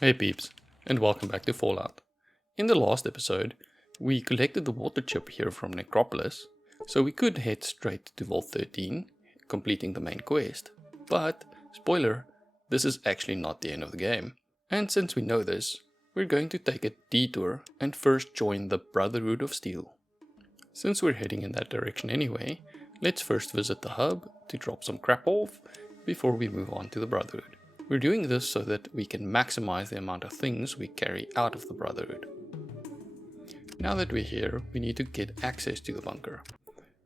Hey peeps, and welcome back to Fallout. In the last episode, we collected the water chip here from Necropolis, so we could head straight to Vault 13, completing the main quest. But, spoiler, this is actually not the end of the game. And since we know this, we're going to take a detour and first join the Brotherhood of Steel. Since we're heading in that direction anyway, let's first visit the hub to drop some crap off before we move on to the Brotherhood. We're doing this so that we can maximize the amount of things we carry out of the Brotherhood. Now that we're here, we need to get access to the bunker.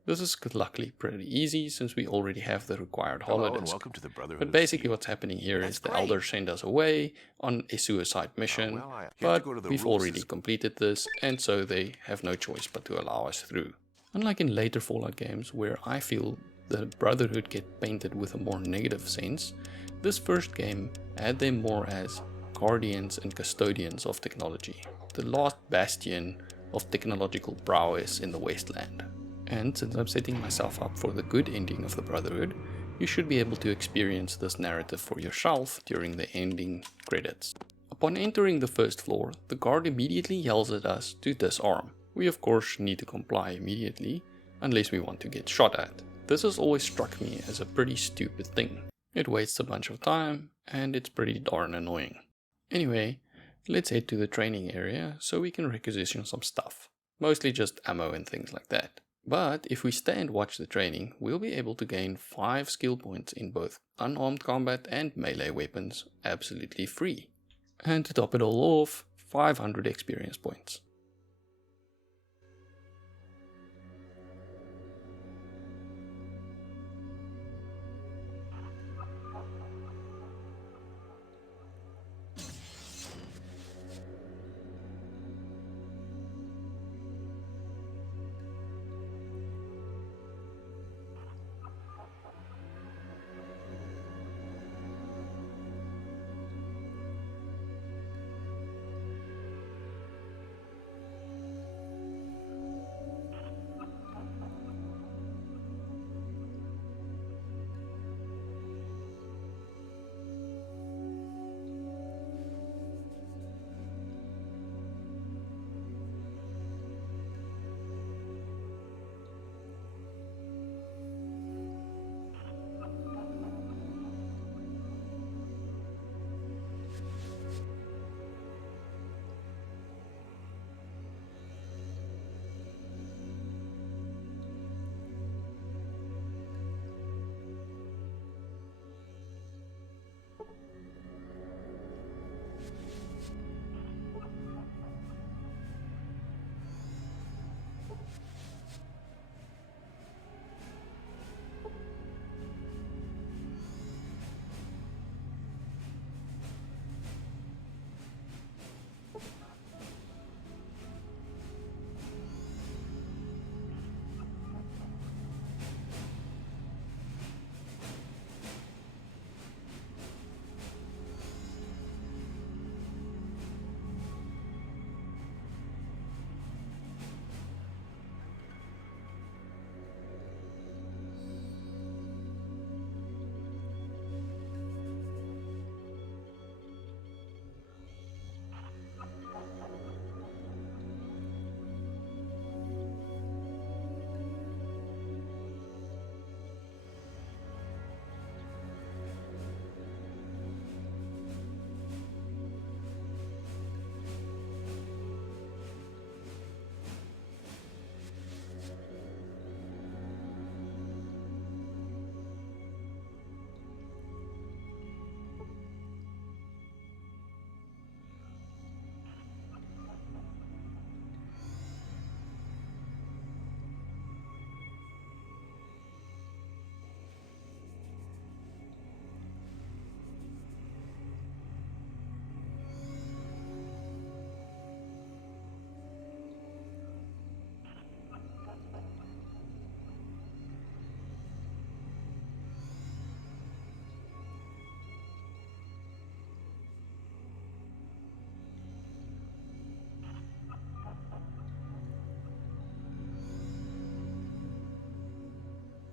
This is luckily pretty easy since we already have the required holodisk. Welcome to the Brotherhood. But basically what's happening here is the elders send us away on a suicide mission, but we've already completed this and so they have no choice but to allow us through. Unlike in later Fallout games where I feel the Brotherhood get painted with a more negative sense, this first game had them more as guardians and custodians of technology, the last bastion of technological prowess in the wasteland. And since I'm setting myself up for the good ending of the Brotherhood, you should be able to experience this narrative for yourself during the ending credits. Upon entering the first floor, the guard immediately yells at us to disarm. We of course need to comply immediately, unless we want to get shot at. This has always struck me as a pretty stupid thing. It wastes a bunch of time, and it's pretty darn annoying. Anyway, let's head to the training area so we can requisition some stuff. Mostly just ammo and things like that. But if we stay and watch the training, we'll be able to gain 5 skill points in both unarmed combat and melee weapons absolutely free. And to top it all off, 500 experience points.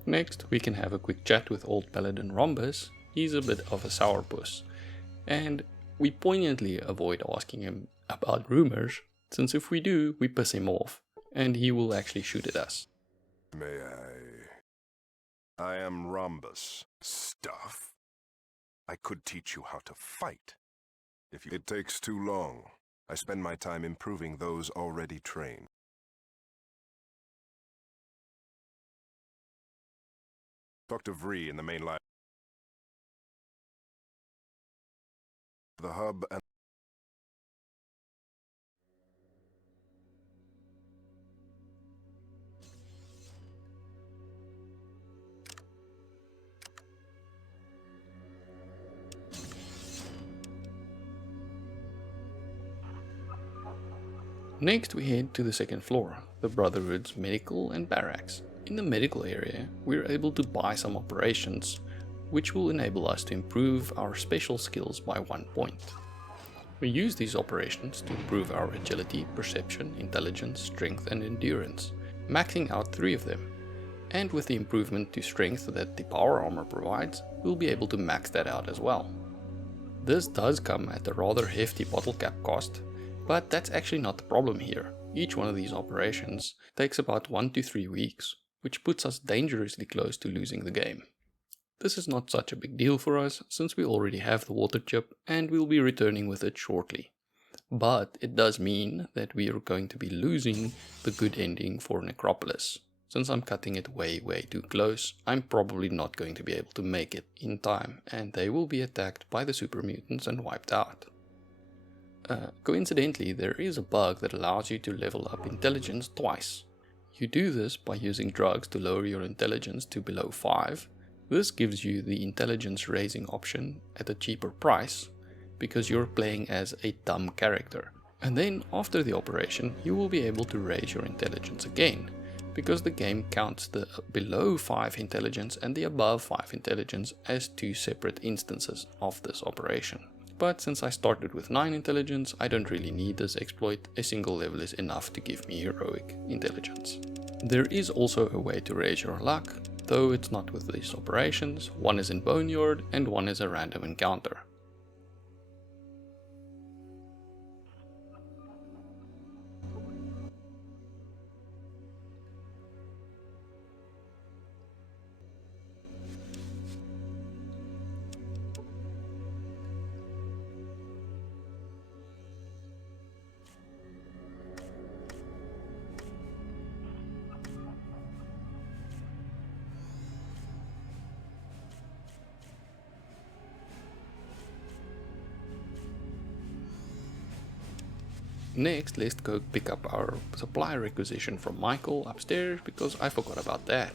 Next, we can have a quick chat with old Paladin Rhombus. He's a bit of a sourpuss, and We poignantly avoid asking him about rumors, since if we do, we piss him off, and he will actually shoot at us. May I am Rhombus. Stuff? I could teach you how to fight. It takes too long. I spend my time improving those already trained. Talk to Vree in the main line. The hub and... Next we head to the second floor, the Brotherhood's medical and barracks. In the medical area, we're able to buy some operations, which will enable us to improve our special skills by 1 point. We use these operations to improve our agility, perception, intelligence, strength and endurance, maxing out 3 of them. And with the improvement to strength that the power armor provides, we'll be able to max that out as well. This does come at a rather hefty bottle cap cost, but that's actually not the problem here. Each one of these operations takes about 1 to 3 weeks, which puts us dangerously close to losing the game. This is not such a big deal for us, since we already have the water chip and we'll be returning with it shortly. But it does mean that we are going to be losing the good ending for Necropolis. Since I'm cutting it way too close, I'm probably not going to be able to make it in time, and they will be attacked by the super mutants and wiped out. Coincidentally, there is a bug that allows you to level up intelligence twice. You do this by using drugs to lower your intelligence to below 5. This gives you the intelligence raising option at a cheaper price, because you're playing as a dumb character. And then after the operation, you will be able to raise your intelligence again, because the game counts the below 5 intelligence and the above 5 intelligence as 2 separate instances of this operation. But since I started with 9 intelligence, I don't really need this exploit. A single level is enough to give me heroic intelligence. There is also a way to raise your luck, though it's not with these operations. One is in Boneyard and one is a random encounter. Next, let's go pick up our supply requisition from Michael upstairs, because I forgot about that.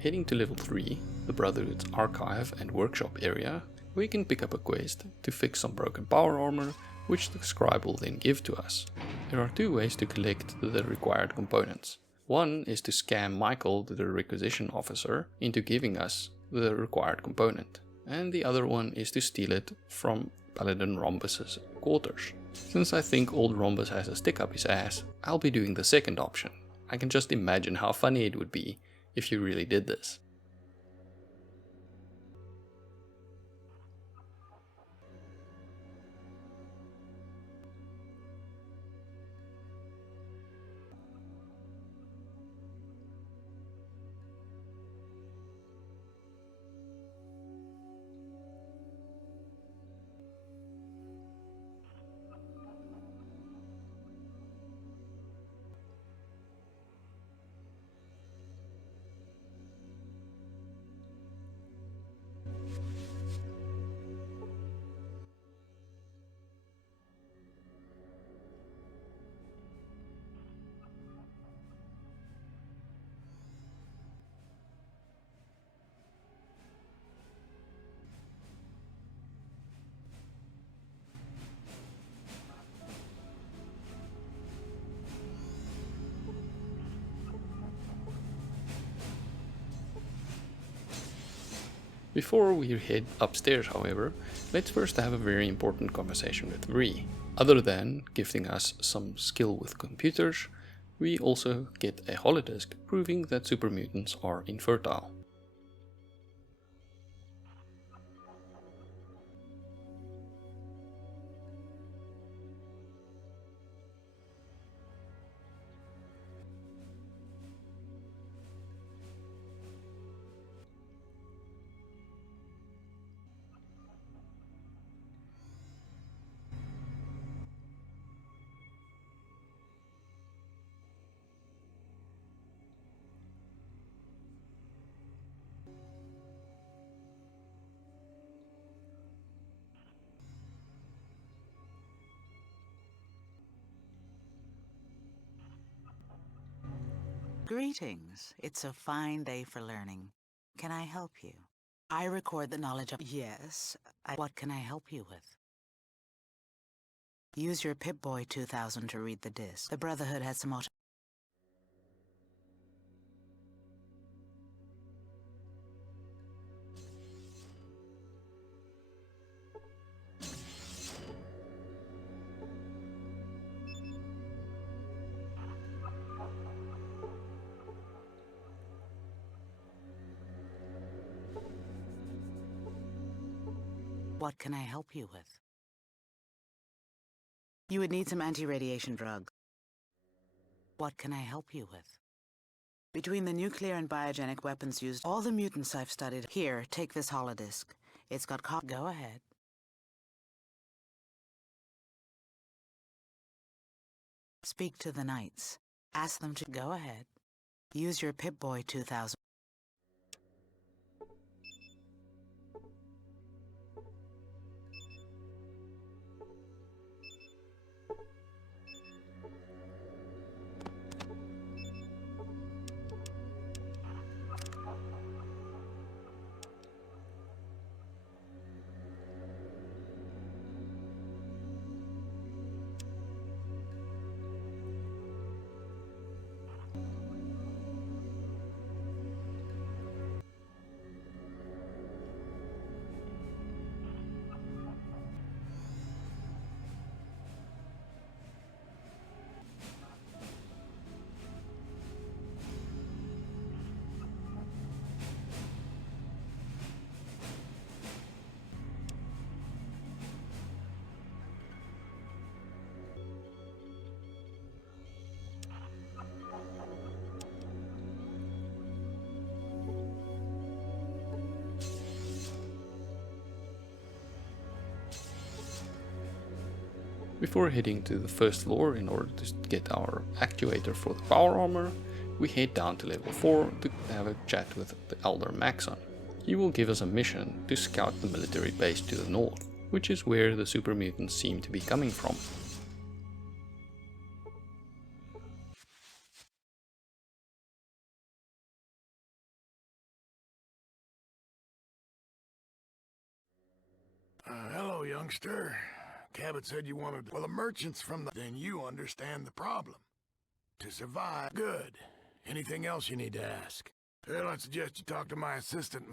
Heading to level 3, the Brotherhood's archive and workshop area, we can pick up a quest to fix some broken power armor, which the scribe will then give to us. There are 2 ways to collect the required components. One is to scam Michael, the requisition officer, into giving us the required component, and the other one is to steal it from Paladin Rhombus's quarters. Since I think old Rhombus has a stick up his ass, I'll be doing the second option. I can just imagine how funny it would be if you really did this. Before we head upstairs, however, let's first have a very important conversation with Bree. Other than gifting us some skill with computers, we also get a holodisk proving that super mutants are infertile. Greetings. It's a fine day for learning. Can I help you? I record the knowledge of... Yes. What can I help you with? Use your Pip-Boy 2000 to read the disc. The Brotherhood has some auto... What can I help you with? You would need some anti-radiation drug. What can I help you with? Between the nuclear and biogenic weapons used, all the mutants I've studied... Here, take this holodisk. It's got Go ahead. Speak to the Knights. Ask them to... Go ahead. Use your Pip-Boy 2000. Before heading to the first floor in order to get our actuator for the power armor, we head down to level 4 to have a chat with the Elder Maxon. He will give us a mission to scout the military base to the north, which is where the super mutants seem to be coming from. Hello, youngster. Cabot said you wanted... Well, the merchants from the... Then you understand the problem. To survive... Good. Anything else you need to ask? Well, I'd suggest you talk to my assistant,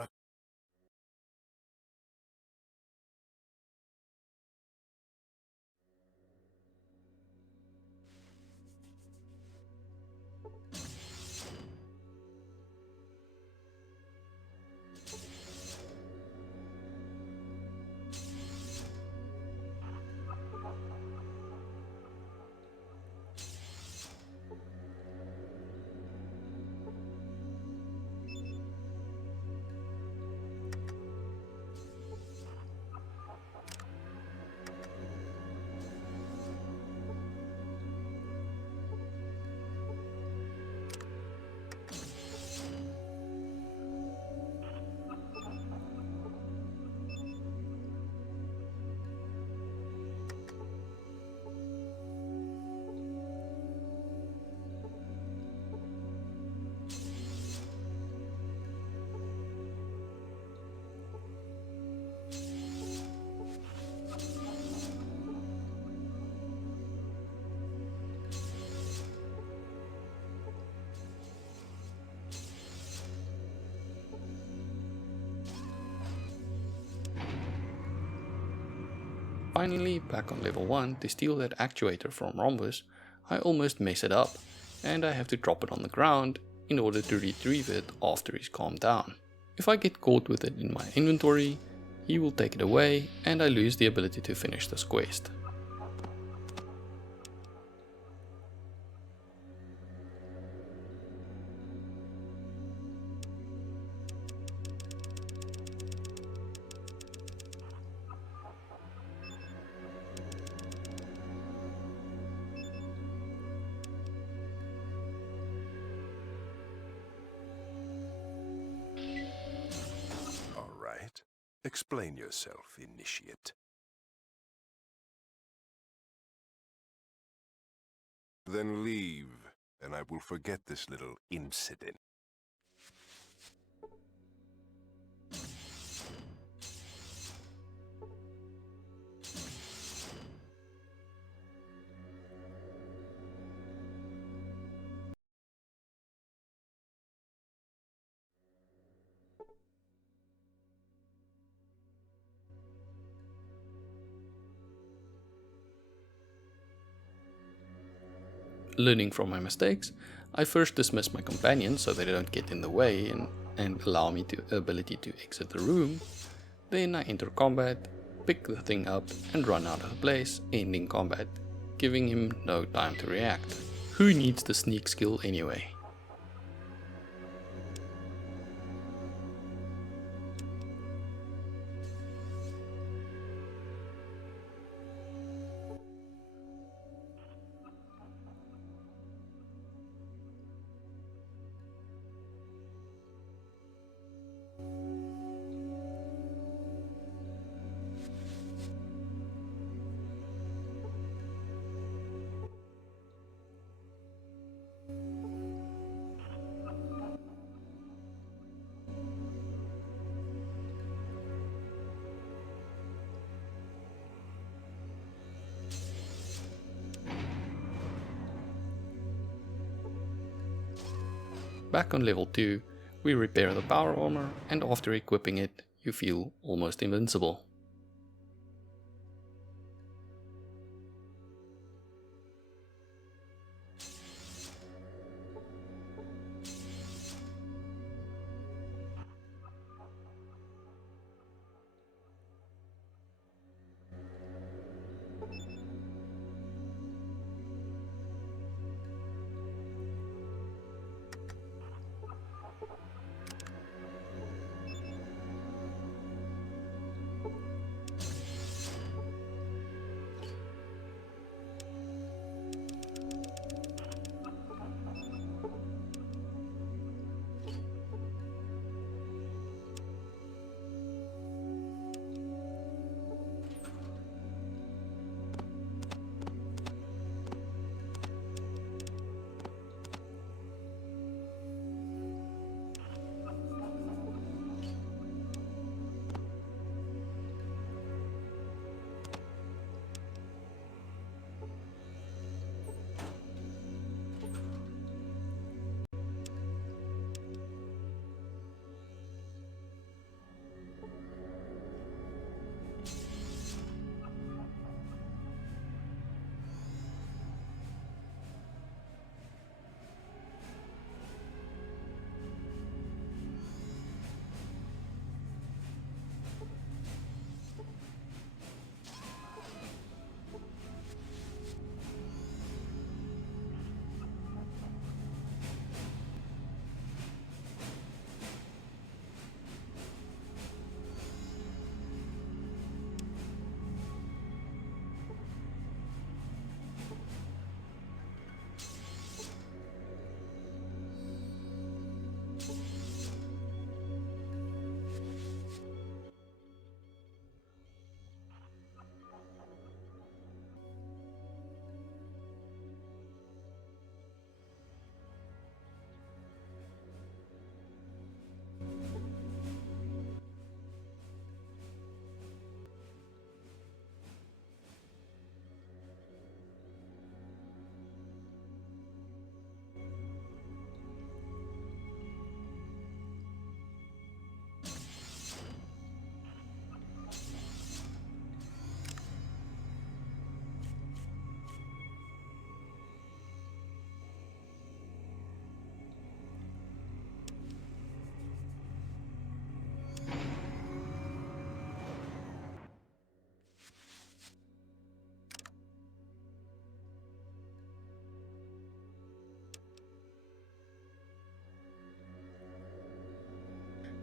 Finally, back on level 1, to steal that actuator from Rhombus, I almost mess it up, and I have to drop it on the ground in order to retrieve it after he's calmed down. If I get caught with it in my inventory, he will take it away and I lose the ability to finish this quest. Explain yourself, Initiate. Then leave, and I will forget this little incident. Learning from my mistakes, I first dismiss my companions so they don't get in the way and allow me the ability to exit the room. Then I enter combat, pick the thing up and run out of the place, ending combat, giving him no time to react. Who needs the sneak skill anyway? Back on level 2, we repair the power armor, and after equipping it, you feel almost invincible.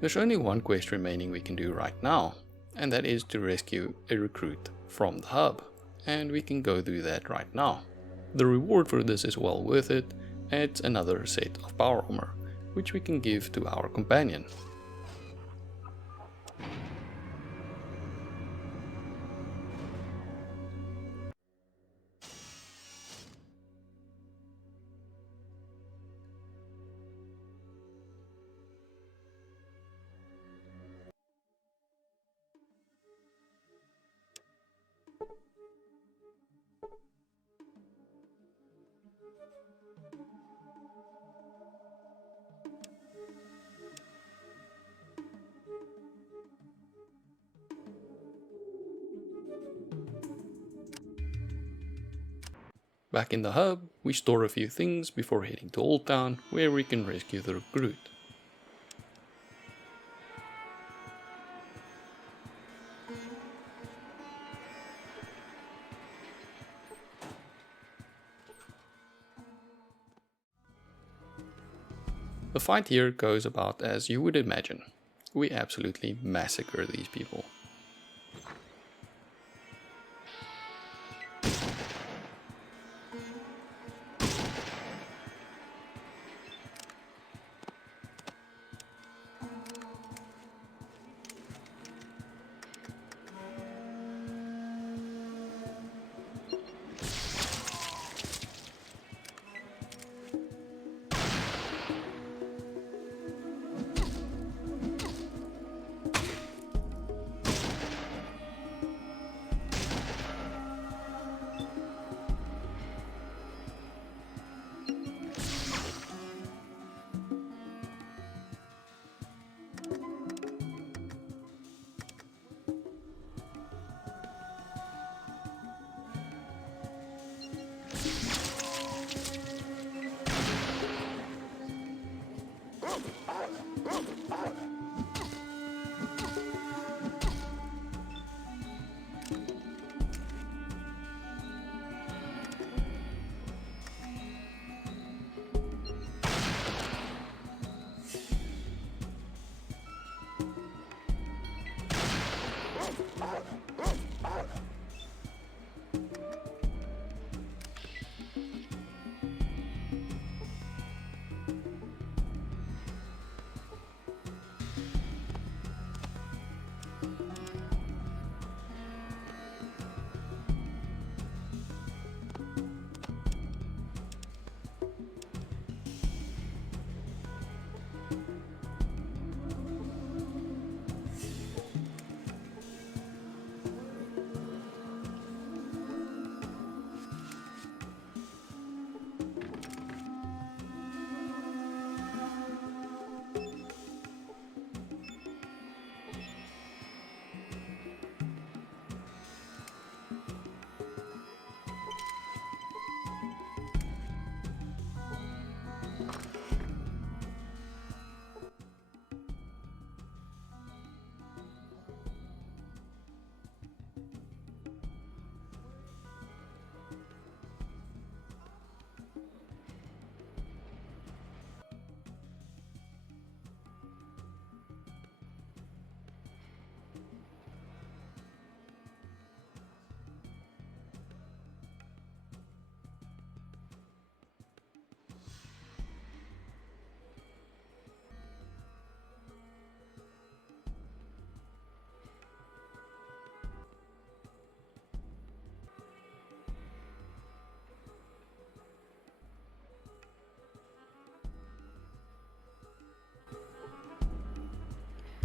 There's only one quest remaining we can do right now, and that is to rescue a recruit from the hub, and we can go do that right now. The reward for this is well worth it, and it's another set of power armor, which we can give to our companion. Back in the hub, we store a few things before heading to Old Town, where we can rescue the recruit. The fight here goes about as you would imagine. We absolutely massacre these people.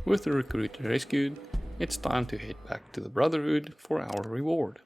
With the recruit rescued, it's time to head back to the Brotherhood for our reward.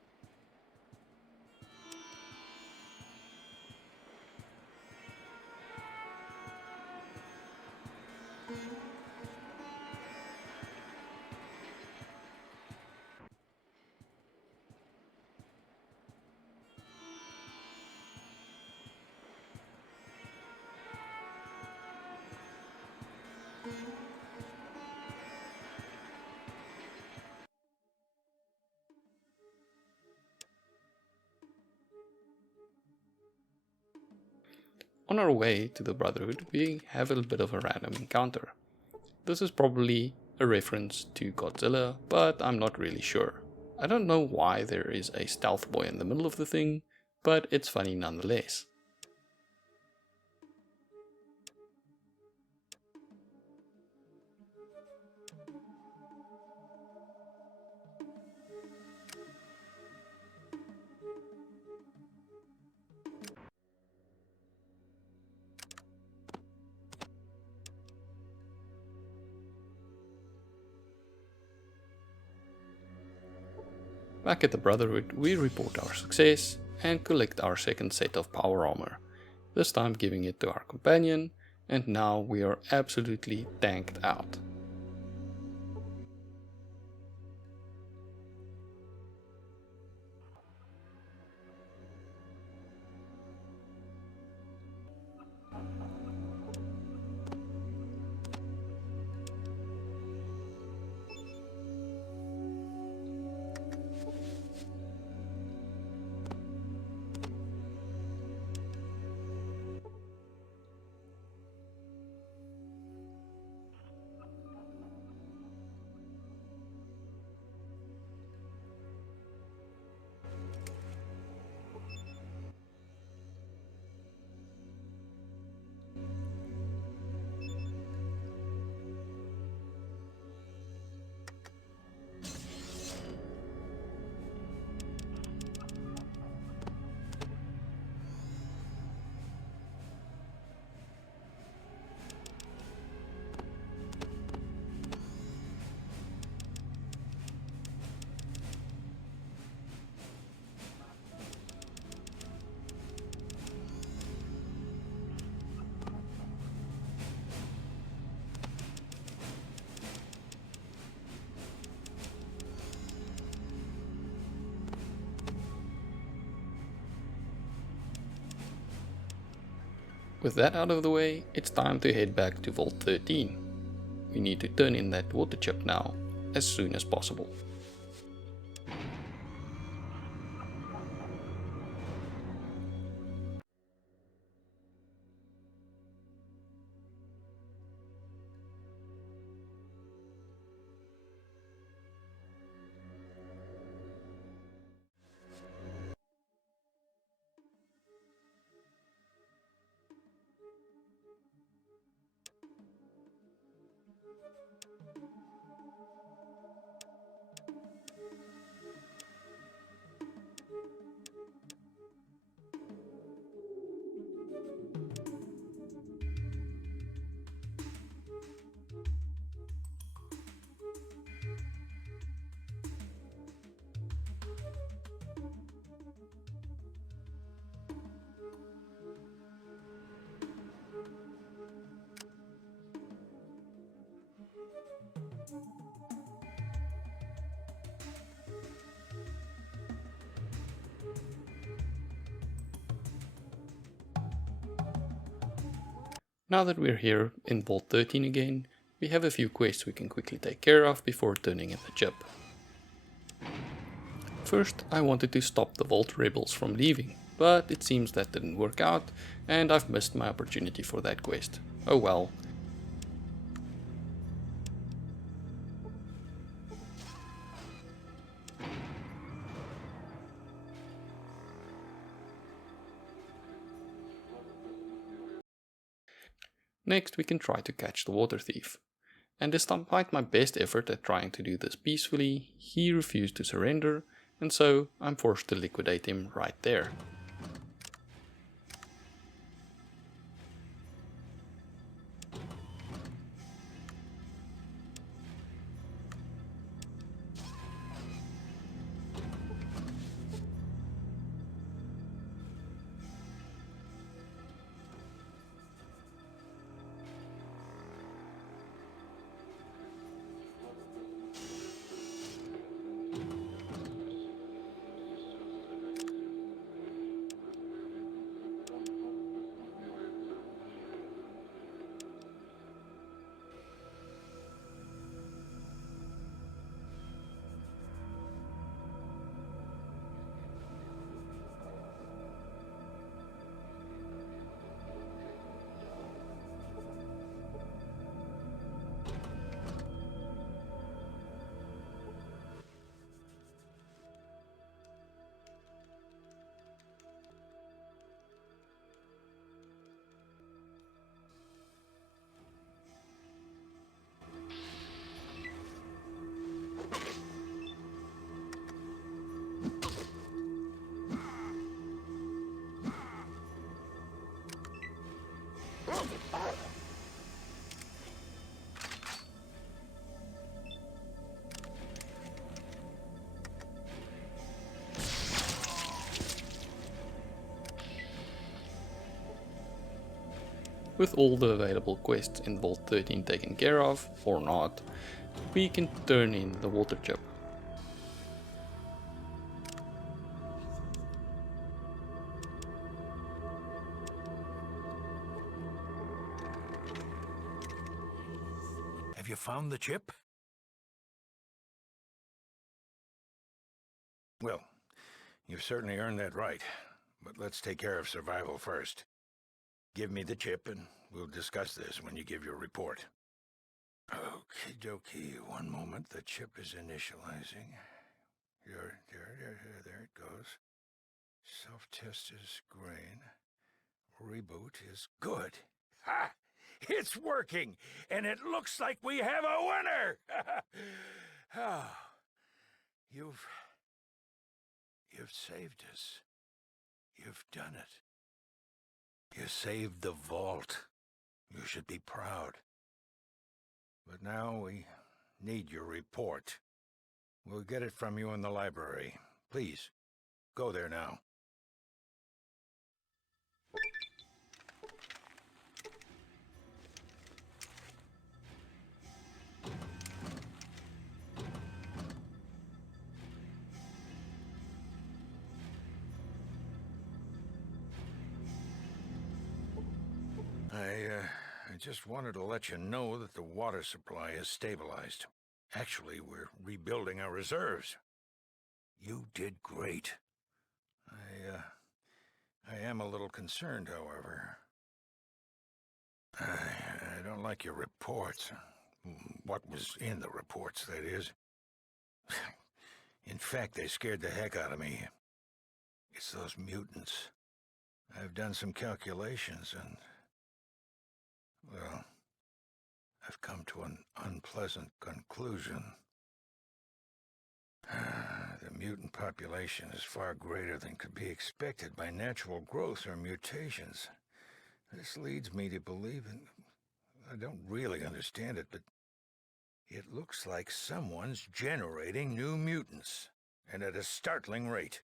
On our way to the Brotherhood, we have a bit of a random encounter. This is probably a reference to Godzilla, but I'm not really sure. I don't know why there is a stealth boy in the middle of the thing, but it's funny nonetheless. Back at the Brotherhood, we report our success and collect our second set of power armor, this time giving it to our companion, and now we are absolutely tanked out. With that out of the way, it's time to head back to Vault 13. We need to turn in that water chip now, as soon as possible. Now that we're here in Vault 13 again, we have a few quests we can quickly take care of before turning in the chip. First, I wanted to stop the Vault rebels from leaving, but it seems that didn't work out, and I've missed my opportunity for that quest. Oh well. Next, we can try to catch the water thief. And despite my best effort at trying to do this peacefully, he refused to surrender, and so I'm forced to liquidate him right there. with all the available quests in Vault 13 taken care of, or not, we can turn in the water chip. Have you found the chip? Well, you've certainly earned that right, but let's take care of survival first. Give me the chip and we'll discuss this when you give your report. Okie dokie, one moment, the chip is initializing. There it goes. Self-test is green. Reboot is good. Ha! It's working, and it looks like we have a winner! Oh, you've saved us. You've done it. You saved the vault. You should be proud. But now we need your report. We'll get it from you in the library. Please, go there now. I just wanted to let you know that the water supply is stabilized. Actually, we're rebuilding our reserves. You did great. I am a little concerned, however. I don't like your reports. What was in the reports, that is. In fact, they scared the heck out of me. It's those mutants. I've done some calculations and... well, I've come to an unpleasant conclusion. The mutant population is far greater than could be expected by natural growth or mutations. This leads me to believe, and I don't really understand it, but it looks like someone's generating new mutants, and at a startling rate.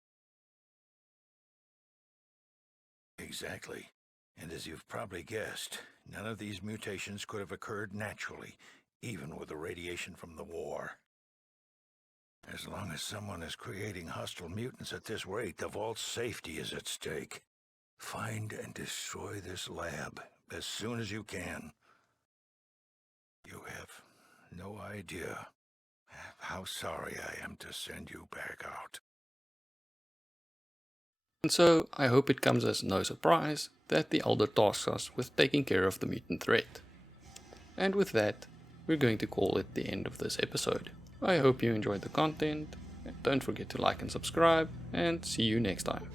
Exactly. And as you've probably guessed, none of these mutations could have occurred naturally, even with the radiation from the war. As long as someone is creating hostile mutants at this rate, the Vault's safety is at stake. Find and destroy this lab as soon as you can. You have no idea how sorry I am to send you back out. And so, I hope it comes as no surprise that the Elder tasks us with taking care of the mutant threat. And with that, we're going to call it the end of this episode. I hope you enjoyed the content, don't forget to like and subscribe, and see you next time.